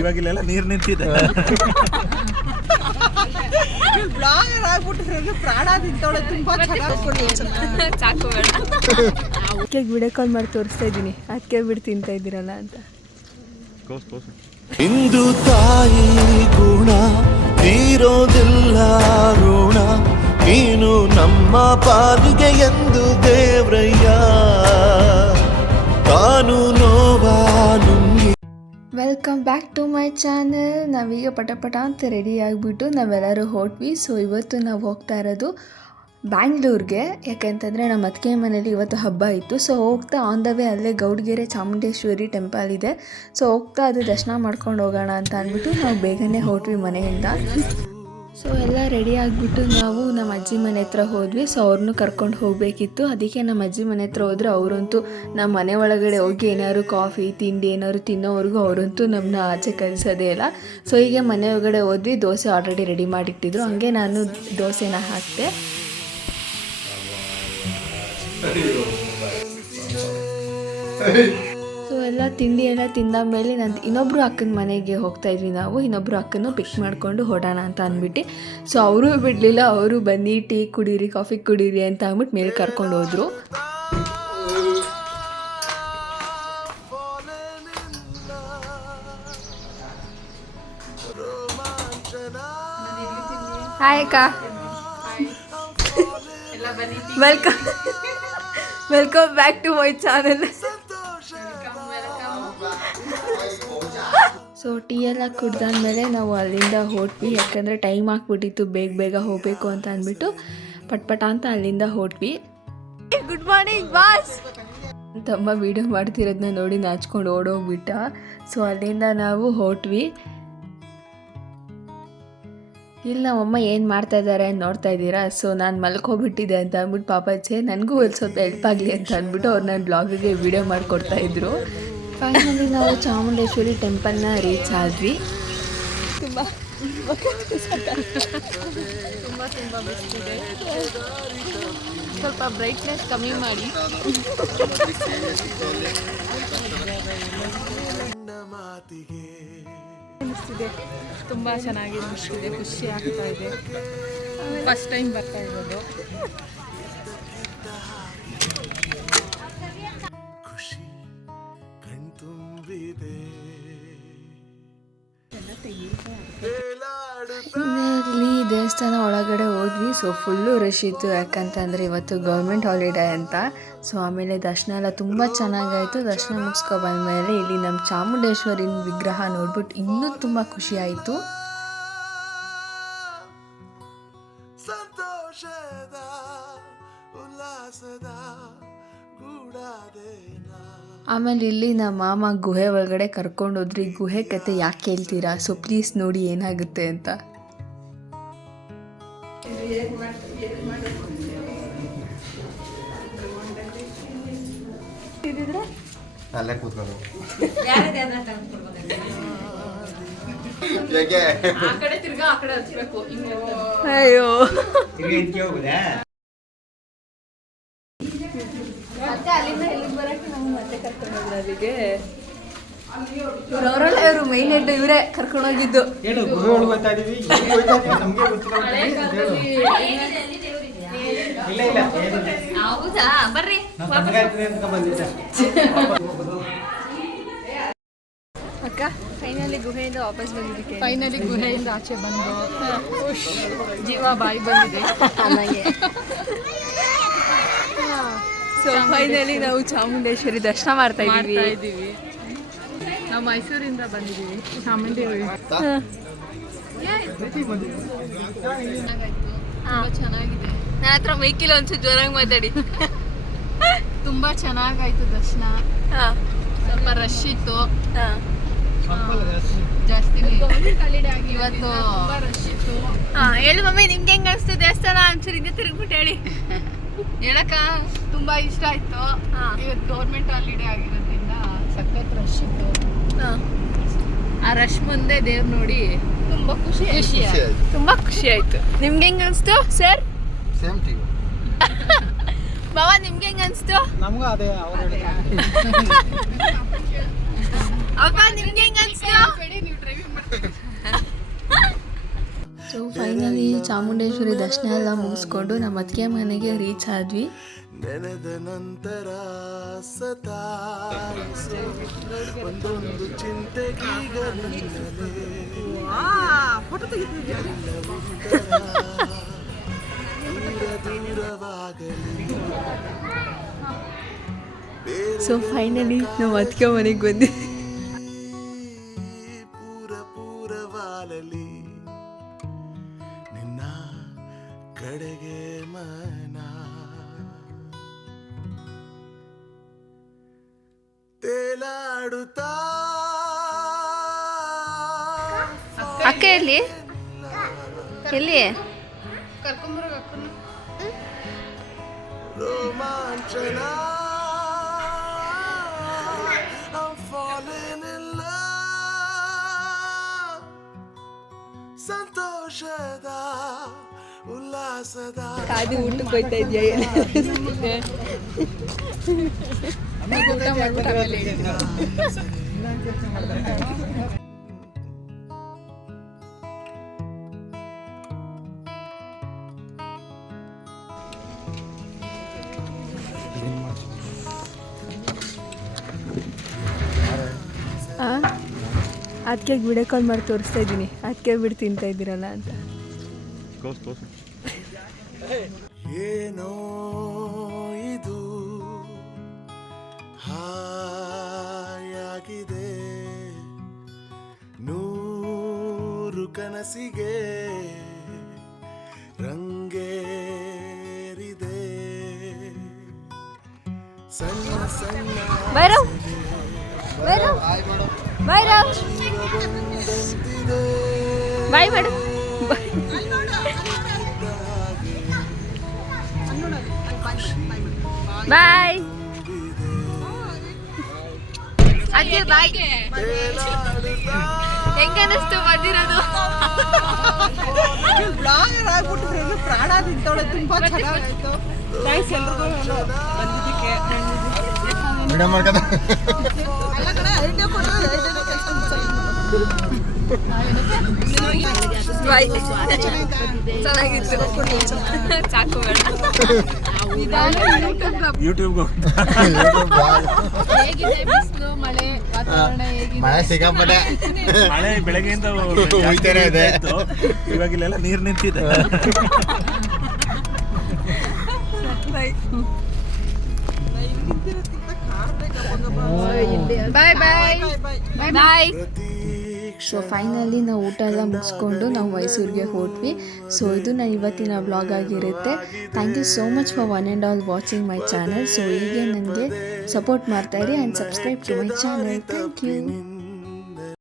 ಇವಾಗಿಲ್ಲೆಲ್ಲ ನೀರು ನಿಂತಿದೆ. ಬ್ಲಾಗರ್ ಆಗ್ಬಿಟ್ಟು ಪ್ರಾಣ ತಿಂತವಳೆ. ತುಂಬಾ ಸಾಕು ಬೇಡ. ಅದಕ್ಕೆ ವಿಡಿಯೋ ಕಾಲ್ ಮಾಡಿ ತೋರಿಸ್ತಾ ಇದ್ದೀನಿ, ಅದಕ್ಕೆ ಬಿಟ್ಟು ತಿಂತಾ ಇದ್ದೀರಲ್ಲ ಅಂತ. ಇಂದು ತಾಯಿ ಗುಣ ತೀರೋದಿಲ್ಲ ಋಣ, ನೀನು ನಮ್ಮ ಪಾಲಿಗೆ ಎಂದು ದೇವ್ರಯ್ಯ ತಾನು ನೋವಾ ನುಂಗಿ. Welcome back to my channel. ನಾವೀಗ ಪಟ ಅಂತ ರೆಡಿ ಆಗಿಬಿಟ್ಟು ನಾವೆಲ್ಲರೂ ಹೊರಟ್ವಿ. ಸೊ ಇವತ್ತು ನಾವು ಹೋಗ್ತಾ ಇರೋದು ಬ್ಯಾಂಗ್ಳೂರ್ಗೆ. ಯಾಕೆಂತಂದರೆ ನಮ್ಮ ಅತ್ತಿಗೆ ಮನೇಲಿ ಇವತ್ತು ಹಬ್ಬ ಇತ್ತು. ಸೊ ಹೋಗ್ತಾ ಆನ್ ದ ವೇ ಅಲ್ಲೇ ಗೌಡಗೆರೆ ಚಾಮುಂಡೇಶ್ವರಿ ಟೆಂಪಲ್ ಇದೆ. ಸೊ ಹೋಗ್ತಾ ಅದು ದರ್ಶನ ಮಾಡ್ಕೊಂಡು ಹೋಗೋಣ ಅಂತ ಅಂದ್ಬಿಟ್ಟು ನಾವು ಬೇಗನೆ ಹೊರಟ್ವಿ ಮನೆಯಿಂದ. ಸೊ ಎಲ್ಲ ರೆಡಿ ಆಗಿಬಿಟ್ಟು ನಾವು ನಮ್ಮ ಅಜ್ಜಿ ಮನೆ ಹತ್ರ ಹೋದ್ವಿ. ಸೊ ಅವ್ರನ್ನೂ ಕರ್ಕೊಂಡು ಹೋಗಬೇಕಿತ್ತು. ಅದಕ್ಕೆ ನಮ್ಮ ಅಜ್ಜಿ ಮನೆ ಹತ್ರ ಹೋದರೆ ಅವರಂತೂ ನಮ್ಮ ಮನೆ ಒಳಗಡೆ ಹೋಗಿ ಏನಾದ್ರು ಕಾಫಿ ತಿಂಡಿ ಏನಾದ್ರು ತಿನ್ನೋವರೆಗೂ ಅವರಂತೂ ನಮ್ಮನ್ನ ಆಚೆ ಕಳಿಸೋದೇ ಇಲ್ಲ. ಸೊ ಹೀಗೆ ಮನೆ ಒಳಗಡೆ ಹೋದ್ವಿ. ದೋಸೆ ಆಲ್ರೆಡಿ ರೆಡಿ ಮಾಡಿಟ್ಟಿದ್ರು, ಹಂಗೆ ನಾನು ದೋಸೆನ ಹಾಕಿದೆ. ಸೊ ಎಲ್ಲ ತಿಂಡಿ ಎಲ್ಲ ತಿಂದಾದ್ಮೇಲೆ ನಾನು ಇನ್ನೊಬ್ಬರು ಅಕ್ಕನ ಮನೆಗೆ ಹೋಗ್ತಾ ಇದ್ವಿ. ನಾವು ಇನ್ನೊಬ್ಬರು ಅಕ್ಕನೂ ಪಿಕ್ ಮಾಡಿಕೊಂಡು ಹೊಡೋಣ ಅಂತ ಅಂದ್ಬಿಟ್ಟು. ಸೊ ಅವರು ಬಿಡಲಿಲ್ಲ, ಅವರು ಬನ್ನಿ ಟೀ ಕುಡೀರಿ ಕಾಫಿ ಕುಡೀರಿ ಅಂತ ಅಂದ್ಬಿಟ್ಟು ಮೇಲೆ ಕರ್ಕೊಂಡು ಹೋದರು. ಹಾಯ್ ಅಕ್ಕ, welcome back to my channel. So tea ಎಲ್ಲ ಕುಡ್ದಾದ್ಮೇಲೆ ನಾವು ಅಲ್ಲಿಂದ ಹೊರಟ್ವಿ. ಯಾಕಂದರೆ ಟೈಮ್ ಆಗಿಬಿಟ್ಟಿತ್ತು, ಬೇಗ ಹೋಗಬೇಕು ಅಂತ ಅಂದ್ಬಿಟ್ಟು ಪಟ್ಪಟ ಅಂತ ಅಲ್ಲಿಂದ ಹೊರಟ್ವಿ. Good morning boss. ತಮ್ಮ ವೀಡಿಯೋ ಮಾಡ್ತಿರೋದನ್ನ ನೋಡಿ ನಾಚ್ಕೊಂಡು ಓಡೋಗ್ಬಿಟ್ಟ. ಸೊ ಅಲ್ಲಿಂದ ನಾವು ಹೊರಟ್ವಿ. ಇಲ್ಲಿ ನಮ್ಮಮ್ಮ ಏನು ಮಾಡ್ತಾ ಇದ್ದಾರೆ ಅಂತ ನೋಡ್ತಾ ಇದ್ದೀರಾ. ಸೊ ನಾನು ಮಲ್ಕೊಬಿಟ್ಟಿದ್ದೆ ಅಂತ ಅಂದ್ಬಿಟ್ಟು ಪಾಪಚ್ಚೆ ನನಗೂ ಒಂದು ಸ್ವಲ್ಪ ಹೆಲ್ಪ್ ಆಗಲಿ ಅಂತ ಅಂದ್ಬಿಟ್ಟು ಅವ್ರು ನನ್ನ ಬ್ಲಾಗಿಗೆ ವೀಡಿಯೋ ಮಾಡಿಕೊಡ್ತಾಯಿದ್ರು. ಫೈನಲಿ ನಾವು ಚಾಮುಂಡೇಶ್ವರಿ ಟೆಂಪಲ್ನ ರೀಚ್ ಆದ್ವಿ. ತುಂಬ ಬಿಸಿಲಿದೆ, ಸ್ವಲ್ಪ ಬ್ರೈಟ್ನೆಸ್ ಕಮ್ಮಿ ಮಾಡಿ. ಅನಿಸ್ತಿದೆ, ತುಂಬ ಚೆನ್ನಾಗಿ ಅನಿಸ್ತಿದೆ, ಖುಷಿ ಆಗ್ತಾ ಇದೆ. ಫಸ್ಟ್ ಟೈಮ್ ಬರ್ತಾ ಇರೋದು. ಇಲ್ಲಿ ದೇವಸ್ಥಾನ ಒಳಗಡೆ ಹೋದ್ವಿ. ಸೊ ಫುಲ್ಲು ರಶ್ ಇತ್ತು, ಯಾಕಂತಂದರೆ ಇವತ್ತು ಗೌರ್ಮೆಂಟ್ ಹಾಲಿಡೇ ಅಂತ. ಸೊ ಆಮೇಲೆ ದರ್ಶನ ಎಲ್ಲ ತುಂಬ ಚೆನ್ನಾಗಾಯಿತು. ದರ್ಶನ ಮುಗಿಸ್ಕೊ ಬಂದಮೇಲೆ ಇಲ್ಲಿ ನಮ್ಮ ಚಾಮುಂಡೇಶ್ವರಿನ ವಿಗ್ರಹ ನೋಡ್ಬಿಟ್ಟು ಇನ್ನೂ ತುಂಬ ಖುಷಿ ಆಯಿತು. ಆಮೇಲೆ ಇಲ್ಲಿ ನಮ್ಮ ಮಾಮ ಗುಹೆ ಒಳಗಡೆ ಕರ್ಕೊಂಡೋದ್ರಿ. ಗುಹೆ ಕತೆ ಯಾಕೆ ಕೇಳ್ತೀರಾ? ಸೊ ಪ್ಲೀಸ್ ನೋಡಿ ಏನಾಗುತ್ತೆ ಅಂತ. ಅಯ್ಯೋ ಮತ್ತೆ ಅಲ್ಲಿಂದ ಎಲ್ಲಿಗೆ ಬರೋಕ್ಕೆ ನಾವು ಮತ್ತೆ ಕರ್ಕೊಂಡೋದ್ರು. ಅಲ್ಲಿಗೆ ಅವರಲ್ಲ, ಇವರು ಮೈನ್ ಹೆಡ್ ಇವರೇ ಕರ್ಕೊಂಡೋಗಿದ್ದು. ಅಕ್ಕ ಫೈನಲಿ ಗುಹೆಯಿಂದ ವಾಪಸ್ ಬಂದಿದ್ದಕ್ಕೆ, ಫೈನಲಿ ಗುಹೆಯಿಂದ ಆಚೆ ಬಂದು ಜೀವ ಬಾಯಿ ಬಂದಿದೆ ನನಗೆ. ಸೊ ಫೈನಲಿ ನಾವು ಚಾಮುಂಡೇಶ್ವರಿ ದರ್ಶನ ಮಾಡ್ತಾ ಇದ್ದೀವಿ. ನಾವು ಮೈಸೂರಿಂದ ಬಂದಿದ್ದೀವಿ ಚಾಮುಂಡಿ. ಚೆನ್ನಾಗಿದೆ. ನನ್ನ ಹತ್ರ ಮೈಕಿಲ್ಲ ಒಂಚೂರು ಜೋರಾಗಿ ಮಾತಾಡಿ. ತುಂಬ ಚೆನ್ನಾಗಾಯ್ತು ದರ್ಶನ. ಸ್ವಲ್ಪ ರಶ್ ಇತ್ತು ಜಾಸ್ತಿ ಇವತ್ತು. ರಶ್ ಇತ್ತು. ಹೇಳು ಮಮ್ಮಿ, ನಿಮ್ಗೆ ಹೆಂಗ ಅನಿಸ್ತು ದೇವಸ್ಥಾನ? ಒಂಚೂರು ಹಿಂದೆ ತಿರುಗ್ಬಿಟ್ಟು ಹೇಳಿ. ಹೇಳಕ್ಕ ತುಂಬಾ ಇಷ್ಟ ಆಯ್ತು. ಇವತ್ತು ಗೌರ್ಮೆಂಟ್ ಹಾಲಿಡೇ ಆಗಿರೋದ್ರಿಂದ ಸಖತ್ ರಶ್ ಇತ್ತು. ಆ ರಶ್ ಮುಂದೆ ದೇವ್ರು ನೋಡಿ ತುಂಬಾ ಖುಷಿ ಆಯ್ತು. ನಿಮ್ಗೆ ಹೆಂಗ ಅನಿಸ್ತು ಸರ್? Same to you. ಬಾಬಾ ನಿಮ್ಗೆ ಹೆಂಗ ಅನಿಸ್ತು? ನಮಗೂ ಅದೇ ಅಪ್ಪ ನಿಮ್ಗೆ ಹೆಂಗ ಅನಿಸ್ತು? ಸೊ ಫೈನಲಿ ಚಾಮುಂಡೇಶ್ವರಿ ದರ್ಶನ ಎಲ್ಲ ಮುಗಿಸ್ಕೊಂಡು ನಮ್ಮ ಅತ್ತಿಗೆ ಮನೆಗೆ ರೀಚ್ ಆದ್ವಿ. ನೆನೆದ ನಂತರ ಸತಾಯಿಸು ಒಂದೊಂದು ಚಿಂತೆಗೀಗ ನಿನ್ನಲೇ ದೂರವಾಗಲಿ. ಸೊ ಫೈನಲಿ ನಮ್ಮ ಅತ್ತಿಗೆ ಮನೆಗೆ ಬಂದ್ವಿ. ಪೂರವಾಲಲಿ ನಿನ್ನ ಕಡೆಗೆ ಮನ ತೇಲಾಡುತ್ತಾ ಅಕ್ಕ ಎಲ್ಲಿ ಎಲ್ಲಿ ರೋಮಾಂಚನ I'm falling in love. ಸಂತೋಷದ ಉಲ್ಲಾಸದ ಕಾದಿ ಊಟಕ್ಕೆ ಹೋಯ್ತಾ ಇದೆಯಾ ಊಟ ಮಾಡ್ಬಿಟ್ಟು ಆಮೇಲೆ ಅದಕ್ಕೆ ವಿಡಿಯೋ ಕಾಲ್ ಮಾಡಿ ತೋರಿಸ್ತಾ ಇದ್ದೀನಿ, ಅದಕ್ಕೆ ಬಿಟ್ಟು ತಿಂತಾ ಇದ್ದೀರಲ್ಲ ಅಂತ. ಏನೋ ಇದು ಹಾಯಾಗಿದೆ, ನೂರು ಕನಸಿಗೆ ರಂಗೇರಿದೆ, ಸಣ್ಣ ಸಣ್ಣ ಭೈರವ್ ಭೈರವ್ ಭೈರವ್ ಬಾಯ್ ಮಾಡು ಬಾಯ್ ಅದೇ ಬಾಯ್. ಹೆಂಗ ಅನಿಸ್ತು ಬಂದಿರೋದು? ಬ್ಲಾಗರ್ ಆಗ್ಬಿಟ್ಟಿದ್ರೆ ಪ್ರಾಣ ತಿಂತಾಳೆ. ತುಂಬಾ ಚೆನ್ನಾಗಿತ್ತು. ಥ್ಯಾಂಕ್ಸ್ ಎಲ್ರಿಗೂ ಬಂದಿದ್ದಕ್ಕೆ. ಎಲ್ಲ ಕಡೆ ಐಡಿಯಾ ಕೊಟ್ಟು ಐಡಿಯಾ ಕೆಲಸ ಬಾಯ್ ಚೆನ್ನಾಗಿತ್ತು. ಸಾಕು ಬೇಡ. ಯೂಟ್ಯೂಬ್ಗೆ ಹೇಗಿದೆ ಬಿಸಿಲು ಮಳೆ ವಾತಾವರಣ ಹೇಗಿದೆ? ಮಳೆ ಸಿಕ್ಕಾಪಟ್ಟೆ ಮಳೆ ಬೆಳಗ್ಗೆಯಿಂದ ಹೋಯ್ತಾನೆ ಇದೆ. ಇವಾಗ ಇಲ್ಲೆಲ್ಲ ನೀರು ನಿಂತಿದೆ. ಬಾಯ್ ಬಾಯ್ ಬಾಯ್. ಪ್ರತೀಕ್ಷ ಸೊ ಫೈನಲಿ ನಾವು ಊಟ ಎಲ್ಲ ಮುಗಿಸ್ಕೊಂಡು ನಾವು ಮೈಸೂರಿಗೆ ಹೊರಟ್ವಿ. ಸೊ ಇದು ನನ್ನ ಇವತ್ತಿನ ವ್ಲಾಗ್ ಆಗಿರುತ್ತೆ. Thank you so much for one and all watching my channel. So ಹೀಗೆ ನನಗೆ ಸಪೋರ್ಟ್ ಮಾಡ್ತಾಯಿರಿ and subscribe to my channel. Thank you.